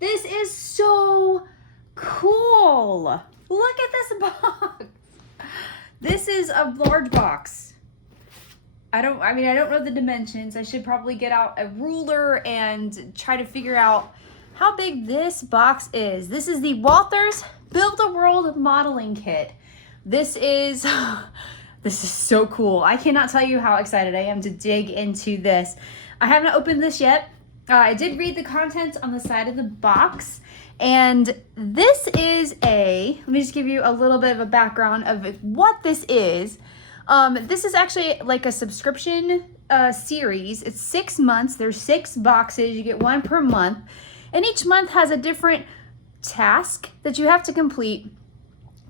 This is so cool. Look at this box. This is a large box. I don't know the dimensions. I should probably get out a ruler and try to figure out how big this box is. This is the Walthers Build-A-World modeling kit. This is so cool. I cannot tell you how excited I am to dig into this. I haven't opened this yet. I did read the contents on the side of the box, and this is let me just give you a little bit of a background of what this is. This is actually like a subscription series. It's 6 months. There's 6 boxes. You get 1 per month, and each month has a different task that you have to complete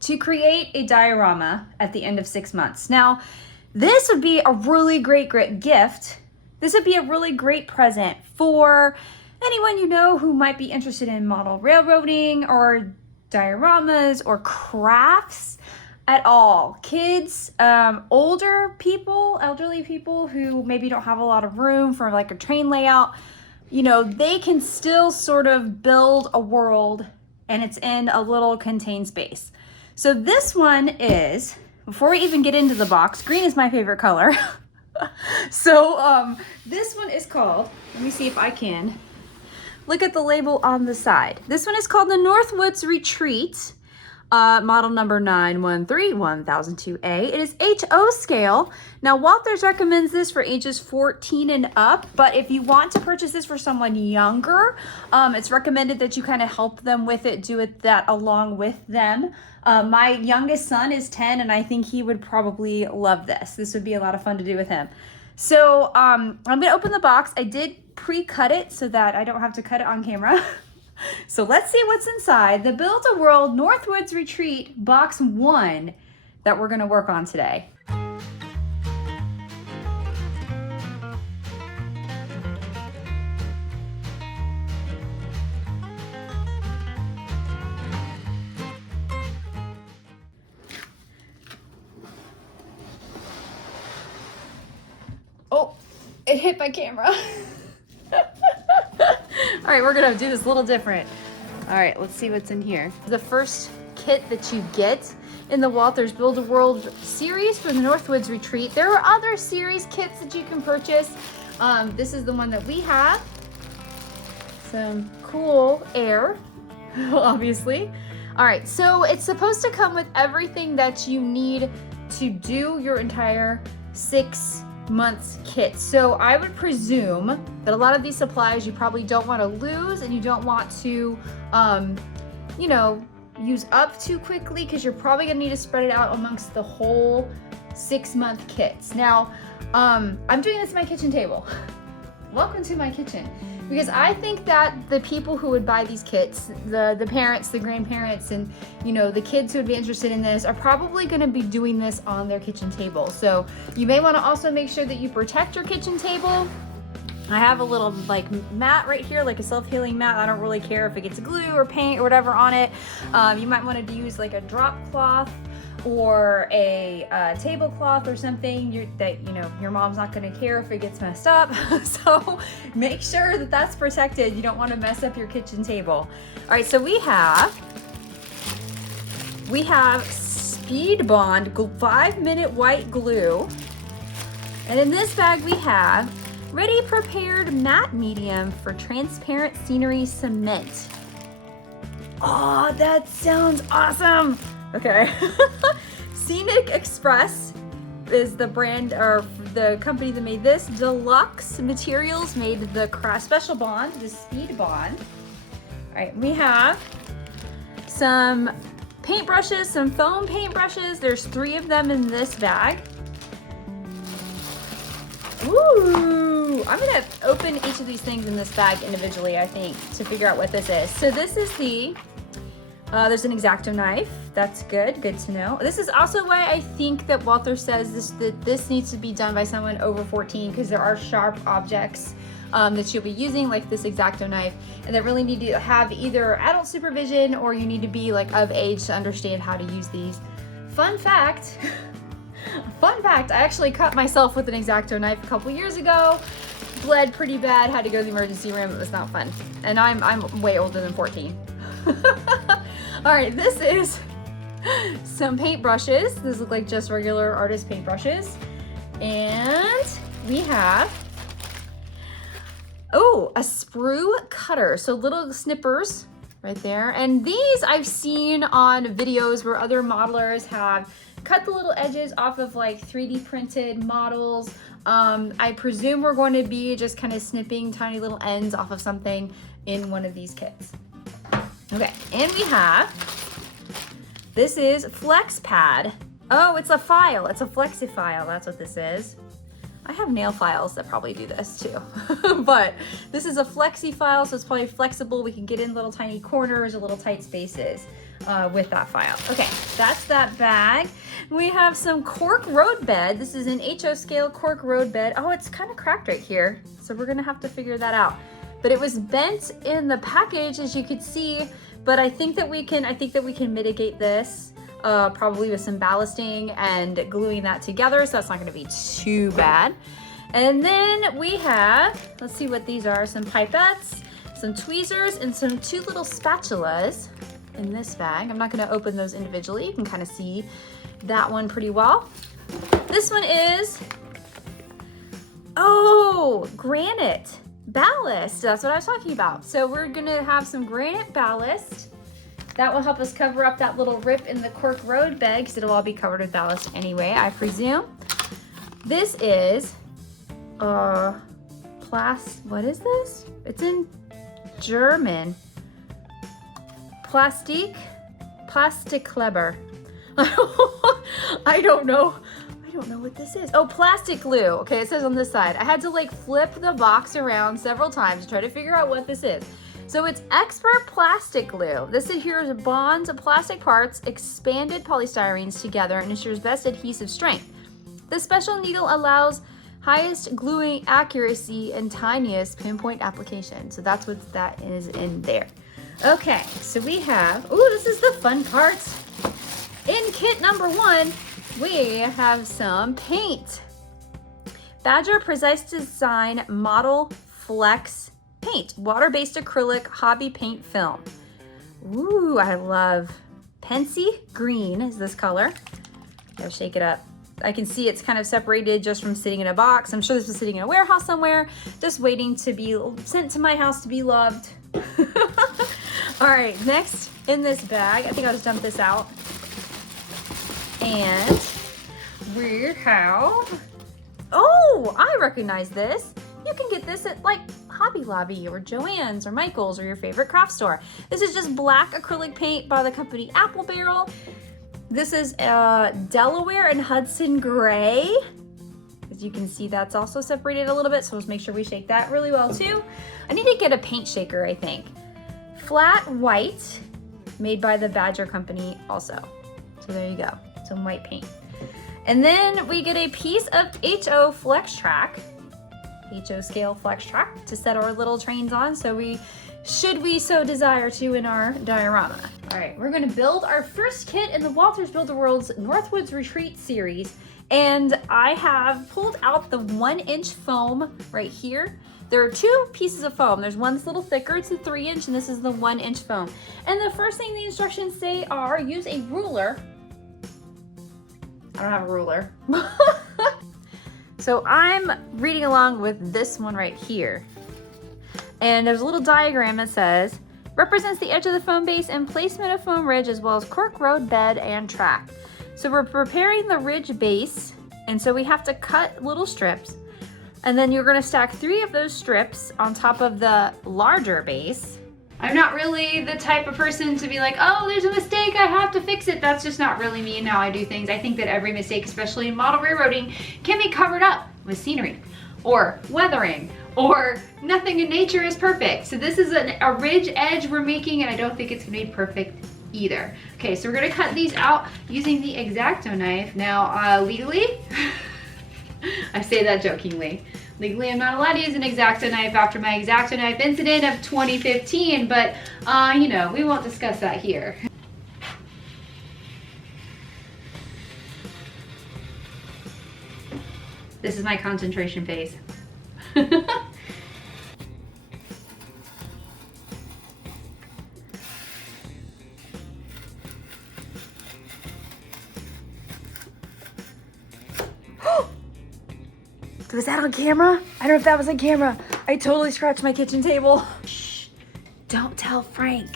to create a diorama at the end of 6 months. Now, this would be a really great gift. This would be a really great present for anyone you know who might be interested in model railroading or dioramas or crafts at all. Kids, elderly people who maybe don't have a lot of room for like a train layout, you know, they can still sort of build a world and it's in a little contained space. So this one is, before we even get into the box, green is my favorite color. So this one is called, let me see if I can look at the label on the side. This one is called the Northwoods Retreat, model number 913-1002A. It is HO scale. Now, Walthers recommends this for ages 14 and up, but if you want to purchase this for someone younger, it's recommended that you kind of help them with it, do that along with them. My youngest son is 10, and I think he would probably love this. This would be a lot of fun to do with him. So I'm gonna open the box. I did pre-cut it so that I don't have to cut it on camera. So let's see what's inside the Build-A-World Northwoods Retreat Box 1 that we're gonna work on today. Oh, it hit my camera. All right, we're gonna do this a little different. All right, let's see what's in here. The first kit that you get in the Walthers Build-A-World series for the Northwoods Retreat. There are other series kits that you can purchase. This is the one that we have. Some cool air, obviously. All right, so it's supposed to come with everything that you need to do your entire 6 months kit. So I would presume that a lot of these supplies you probably don't want to lose, and you don't want to, you know, use up too quickly, because you're probably gonna need to spread it out amongst the whole 6 month kits. Now, I'm doing this at my kitchen table. Welcome to my kitchen. Because I think that the people who would buy these kits, the parents, the grandparents, and you know, the kids who would be interested in this are probably going to be doing this on their kitchen table. So you may want to also make sure that you protect your kitchen table. I have a little like mat right here, like a self-healing mat. I don't really care if it gets glue or paint or whatever on it. You might want to use like a drop cloth or a tablecloth or something that you know your mom's not going to care if it gets messed up. So make sure that that's protected. You don't want to mess up your kitchen table. All right, so we have Speed Bond 5-minute white glue, and in this bag we have Ready Prepared Matte Medium for Transparent Scenery Cement. Oh, that sounds awesome. Okay. Scenic Express is the brand or the company that made this. Deluxe Materials made the special bond, the Speed Bond. All right, we have some paintbrushes, some foam paintbrushes. There's 3 of them in this bag. Ooh, I'm gonna open each of these things in this bag individually, I think, to figure out what this is. So this is there's an X-Acto knife. That's good to know. This is also why I think that Walther says that this needs to be done by someone over 14, because there are sharp objects that you'll be using, like this X-Acto knife, and that really need to have either adult supervision or you need to be like of age to understand how to use these. Fun fact, I actually cut myself with an X-Acto knife a couple years ago. bled pretty bad, had to go to the emergency room. It was not fun. And I'm way older than 14. All right, this is some paintbrushes. These look like just regular artist paintbrushes. And we have, oh, a sprue cutter. So little snippers right there. And these I've seen on videos where other modelers have cut the little edges off of like 3D printed models. I presume we're going to be just kind of snipping tiny little ends off of something in one of these kits. Okay, and we have, this is Flex Pad. Oh, it's a file. It's a flexi file. That's what this is. I have nail files that probably do this too. But this is a flexi file, so it's probably flexible. We can get in little tiny corners or little tight spaces with that file. Okay, that's that bag. We have some cork roadbed. This is an HO scale cork roadbed. Oh, it's kind of cracked right here. So we're gonna have to figure that out. But it was bent in the package, as you could see, but I think that we can mitigate this probably with some ballasting and gluing that together, so that's not gonna be too bad. And then we have, let's see what these are, some pipettes, some tweezers, and some 2 little spatulas in this bag. I'm not gonna open those individually. You can kind of see that one pretty well. This one is, oh, granite ballast. That's what I was talking about. So we're gonna have some granite ballast. That will help us cover up that little rip in the cork road bed, because it'll all be covered with ballast anyway, I presume. This is what is this? It's in German. Plastikkleber. I don't know what this is. Oh, plastic glue. Okay, it says on this side. I had to like flip the box around several times to try to figure out what this is. So it's expert plastic glue. This adheres bonds of plastic parts, expanded polystyrenes together, and ensures best adhesive strength. This special needle allows highest gluing accuracy and tiniest pinpoint application. So that's what that is in there. Okay, so we have, ooh, this is the fun part. In kit number 1, we have some paint. Badger Precise Design Model Flex Paint, water-based acrylic hobby paint film. Ooh, I love Pensy Green is this color. Gotta shake it up. I can see it's kind of separated just from sitting in a box. I'm sure this was sitting in a warehouse somewhere, just waiting to be sent to my house to be loved. All right, next in this bag, I think I'll just dump this out. And we have, oh, I recognize this. You can get this at like Hobby Lobby or Joann's or Michael's or your favorite craft store. This is just black acrylic paint by the company Apple Barrel. This is Delaware and Hudson Gray. As you can see, that's also separated a little bit, so let's make sure we shake that really well too. I need to get a paint shaker, I think. Flat white, made by the Badger Company also. So there you go, some white paint. And then we get a piece of HO Flex Track, HO scale Flex Track to set our little trains on, so should we so desire to in our diorama. All right, we're gonna build our first kit in the Walthers Build-A-World's Northwoods Retreat series. And I have pulled out the 1-inch foam right here. There are 2 pieces of foam. There's one that's a little thicker, it's a 3-inch, and this is the 1-inch foam. And the first thing the instructions say are use a ruler. I don't have a ruler. So I'm reading along with this one right here. And there's a little diagram that says, represents the edge of the foam base and placement of foam ridge as well as cork road bed and track. So we're preparing the ridge base, and so we have to cut little strips. And then you're gonna stack 3 of those strips on top of the larger base. I'm not really the type of person to be like, oh, there's a mistake, I have to fix it. That's just not really me and how I do things. I think that every mistake, especially in model railroading, can be covered up with scenery or weathering, or nothing in nature is perfect. So this is a ridge edge we're making, and I don't think it's gonna be perfect either. Okay, so we're gonna cut these out using the X-Acto knife. Now, legally, I say that jokingly. Legally, I'm not allowed to use an X-Acto knife after my X-Acto knife incident of 2015, but you know, we won't discuss that here. This is my concentration phase. Was that on camera? I don't know if that was on camera. I totally scratched my kitchen table. Shh, don't tell Frank.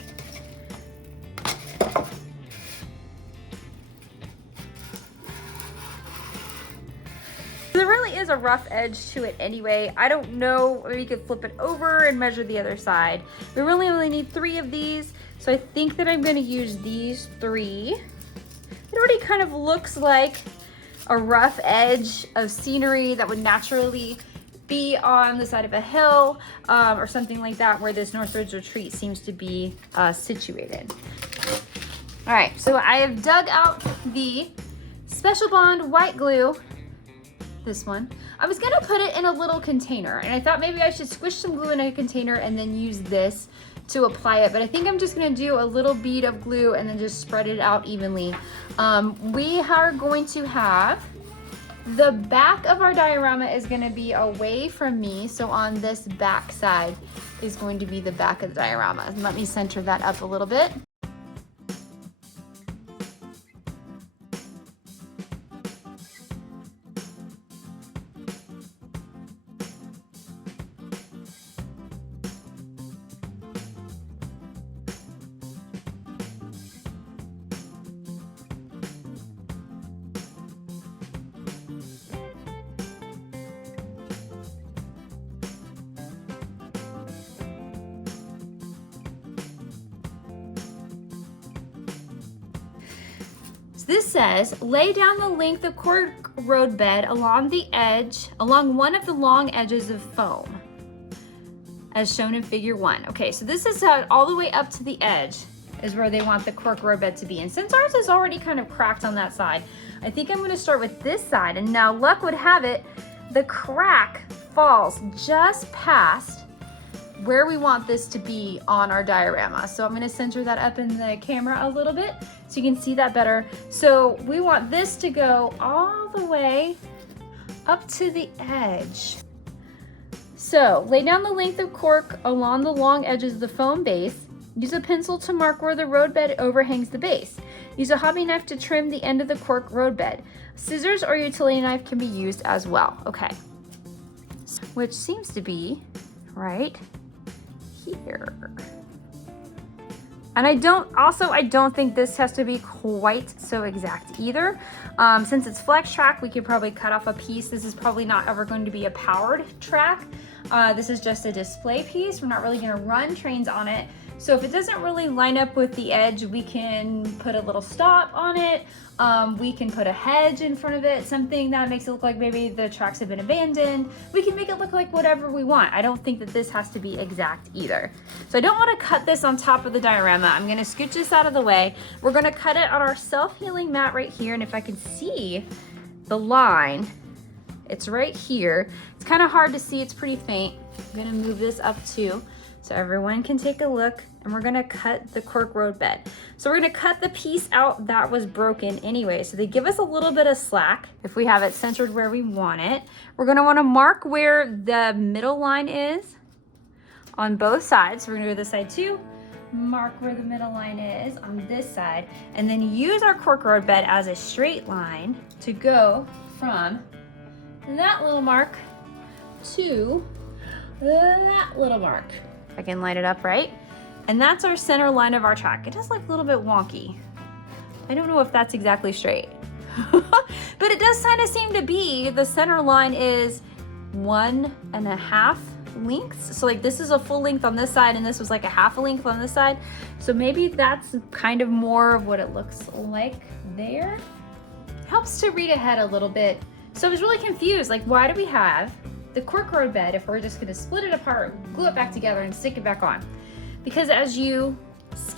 There really is a rough edge to it anyway. I don't know, or you could flip it over and measure the other side. We really only need 3 of these, so I think that I'm gonna use these 3. It already kind of looks like a rough edge of scenery that would naturally be on the side of a hill or something like that, where this Northridge retreat seems to be situated. All right, so I have dug out the Special Bond white glue. This one. I was gonna put it in a little container, and I thought maybe I should squish some glue in a container and then use this to apply it, but I think I'm just gonna do a little bead of glue and then just spread it out evenly. We are going to have the back of our diorama is gonna be away from me, so on this back side is going to be the back of the diorama. And let me center that up a little bit. This says, lay down the length of cork roadbed along one of the long edges of foam, as shown in figure 1. Okay, so this is all the way up to the edge is where they want the cork roadbed to be. And since ours is already kind of cracked on that side, I think I'm gonna start with this side. And now luck would have it, the crack falls just past where we want this to be on our diorama. So I'm gonna center that up in the camera a little bit so you can see that better. So we want this to go all the way up to the edge. So lay down the length of cork along the long edges of the foam base. Use a pencil to mark where the roadbed overhangs the base. Use a hobby knife to trim the end of the cork roadbed. Scissors or utility knife can be used as well. Okay, which seems to be right here. And I don't think this has to be quite so exact either. Since it's flex track, we could probably cut off a piece. This is probably not ever going to be a powered track. This is just a display piece. We're not really gonna run trains on it. So if it doesn't really line up with the edge, we can put a little stop on it. We can put a hedge in front of it, something that makes it look like maybe the tracks have been abandoned. We can make it look like whatever we want. I don't think that this has to be exact either. So I don't want to cut this on top of the diorama. I'm going to scooch this out of the way. We're going to cut it on our self-healing mat right here. And if I can see the line, it's right here. It's kind of hard to see. It's pretty faint. I'm going to move this up too, so everyone can take a look, and we're gonna cut the cork roadbed. So we're gonna cut the piece out that was broken anyway. So they give us a little bit of slack if we have it centered where we want it. We're gonna wanna mark where the middle line is on both sides. So we're gonna go this side too, mark where the middle line is on this side, and then use our cork roadbed as a straight line to go from that little mark to that little mark. I can line it up right. And that's our center line of our track. It does look a little bit wonky. I don't know if that's exactly straight, but it does kind of seem to be, the center line is 1.5 lengths. So like this is a full length on this side and this was like a half a length on this side. So maybe that's kind of more of what it looks like there. Helps to read ahead a little bit. So I was really confused, like why do we have the cork roadbed if we're just gonna split it apart, glue it back together and stick it back on? Because as you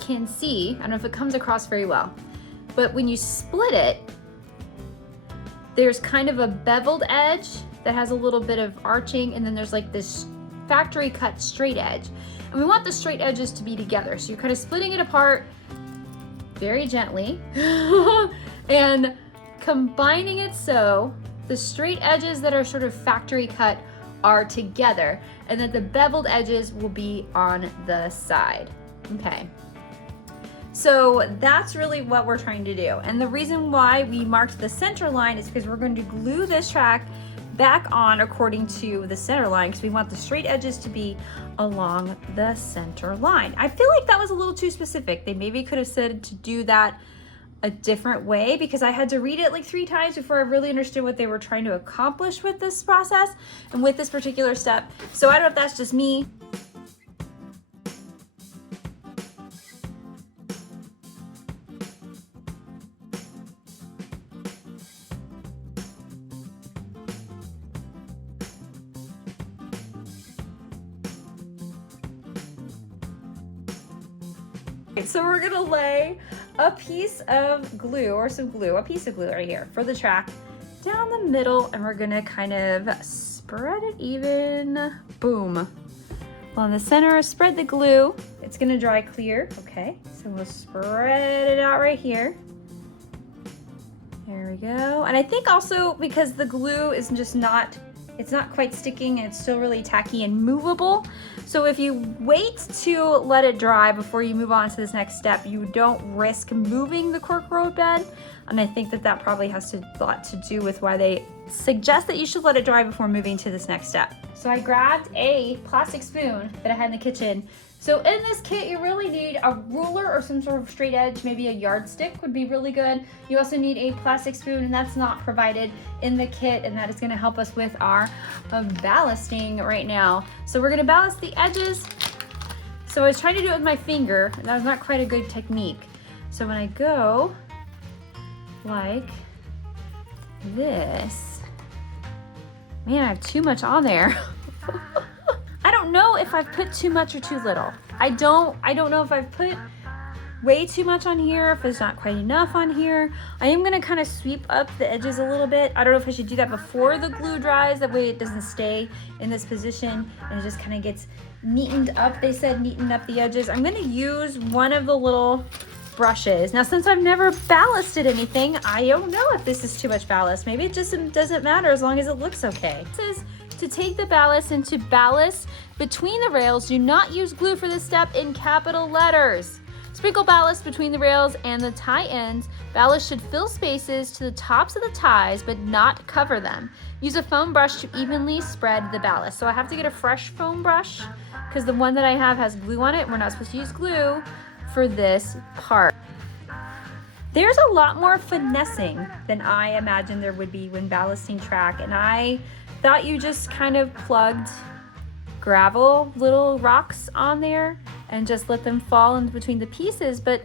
can see, I don't know if it comes across very well, but when you split it, there's kind of a beveled edge that has a little bit of arching, and then there's like this factory cut straight edge. And we want the straight edges to be together. So you're kind of splitting it apart very gently and combining it so the straight edges that are sort of factory cut are together, and then the beveled edges will be on the side. Okay, so that's really what we're trying to do. And the reason why we marked the center line is because we're going to glue this track back on according to the center line because we want the straight edges to be along the center line. I feel like that was a little too specific. They maybe could have said to do that a different way because I had to read it like 3 times before I really understood what they were trying to accomplish with this process and with this particular step. So I don't know if that's just me. So we're gonna lay a piece of glue or some glue, a piece of glue right here for the track down the middle, and we're gonna kind of spread it even. Boom. On the center, spread the glue. It's gonna dry clear. Okay, so we'll spread it out right here. There we go. And I think also because the glue is just not, it's not quite sticking and it's still really tacky and movable. So if you wait to let it dry before you move on to this next step, you don't risk moving the cork road bed. And I think that that probably has a lot to do with why they suggest that you should let it dry before moving to this next step. So I grabbed a plastic spoon that I had in the kitchen. So in this kit, you really need a ruler or some sort of straight edge, maybe a yardstick would be really good. You also need a plastic spoon, and that's not provided in the kit, and that is gonna help us with our ballasting right now. So we're gonna ballast the edges. So I was trying to do it with my finger, and that was not quite a good technique. So when I go like this, man, I have too much on there. I don't know if I've put too much or too little. I don't know if I've put way too much on here, if there's not quite enough on here. I am gonna kind of sweep up the edges a little bit. I don't know if I should do that before the glue dries, that way it doesn't stay in this position and it just kind of gets neatened up. They said neaten up the edges. I'm gonna use one of the little brushes. Now, since I've never ballasted anything, I don't know if this is too much ballast. Maybe it just doesn't matter as long as it looks okay. This is to take the ballast and to ballast between the rails. Do not use glue for this step in capital letters. Sprinkle ballast between the rails and the tie ends. Ballast should fill spaces to the tops of the ties, but not cover them. Use a foam brush to evenly spread the ballast. So I have to get a fresh foam brush because the one that I have has glue on it. We're not supposed to use glue for this part. There's a lot more finessing than I imagined there would be when ballasting track, and I thought you just kind of plugged gravel, little rocks on there and just let them fall in between the pieces. But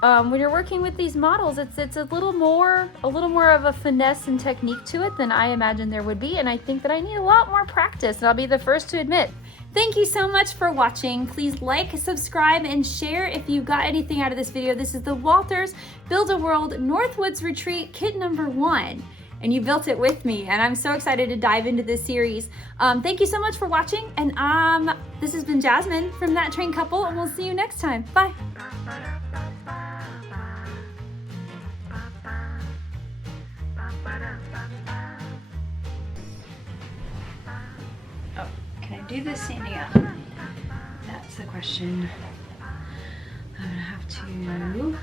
when you're working with these models, it's a little more of a finesse and technique to it than I imagined there would be, and I think that I need a lot more practice, and I'll be the first to admit. Thank you so much for watching. Please like, subscribe, and share if you got anything out of this video. This is the Walthers Build-A-World Northwoods Retreat Kit number 1. And you built it with me, and I'm so excited to dive into this series. Thank you so much for watching, and this has been Jasmine from That Train Couple, and we'll see you next time. Bye. Oh, can I do this standing up? That's the question. I'm gonna have to